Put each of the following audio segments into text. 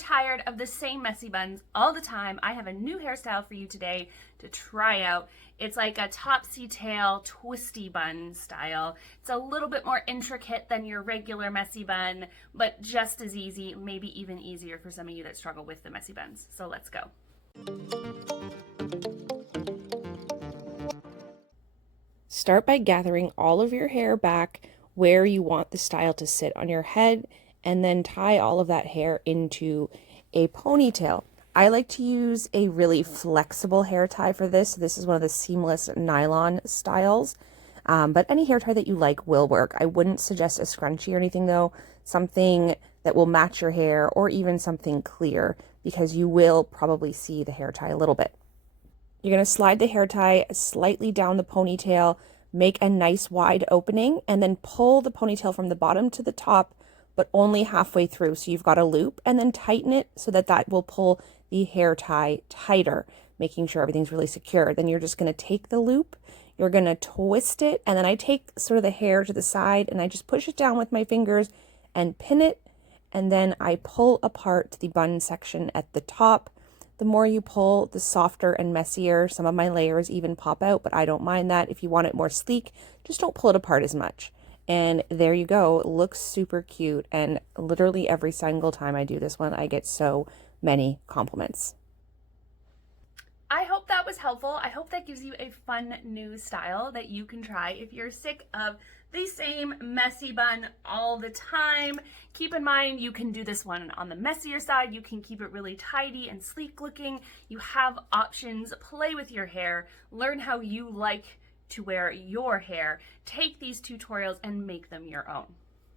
tired of the same messy buns all the time, I have a new hairstyle for you today to try out. It's like a topsy tail twisty bun style. It's a little bit more intricate than your regular messy bun, but just as easy, maybe even easier for some of you that struggle with the messy buns. So let's go. Start by gathering all of your hair back where you want the style to sit on your head, and then tie all of that hair into a ponytail. I like to use a really flexible hair tie for this. This is one of the seamless nylon styles, but any hair tie that you like will work. I wouldn't suggest a scrunchie or anything though, something that will match your hair, or even something clear, because you will probably see the hair tie a little bit. You're going to slide the hair tie slightly down the ponytail, make a nice wide opening, and then pull the ponytail from the bottom to the top, but only halfway through. So you've got a loop, and then tighten it so that that will pull the hair tie tighter, making sure everything's really secure. Then you're just going to take the loop, you're going to twist it, and then I take sort of the hair to the side and I just push it down with my fingers and pin it, and then I pull apart the bun section at the top. The more you pull, the softer and messier. Some of my layers even pop out, but I don't mind that. If you want it more sleek, just don't pull it apart as much. And there you go. It looks super cute. And literally every single time I do this one, I get so many compliments. I hope that was helpful. I hope that gives you a fun new style that you can try if you're sick of the same messy bun all the time. Keep in mind, you can do this one on the messier side. You can keep it really tidy and sleek looking. You have options. Play with your hair. Learn how you like to wear your hair. Take these tutorials and make them your own.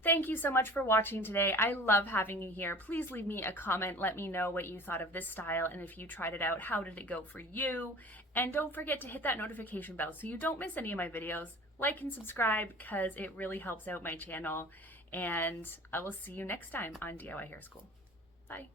Thank you so much for watching today. I love having you here. Please leave me a comment. Let me know what you thought of this style, and if you tried it out, how did it go for you? And don't forget to hit that notification bell so you don't miss any of my videos. Like and subscribe because it really helps out my channel. And I will see you next time on DIY Hair School. Bye.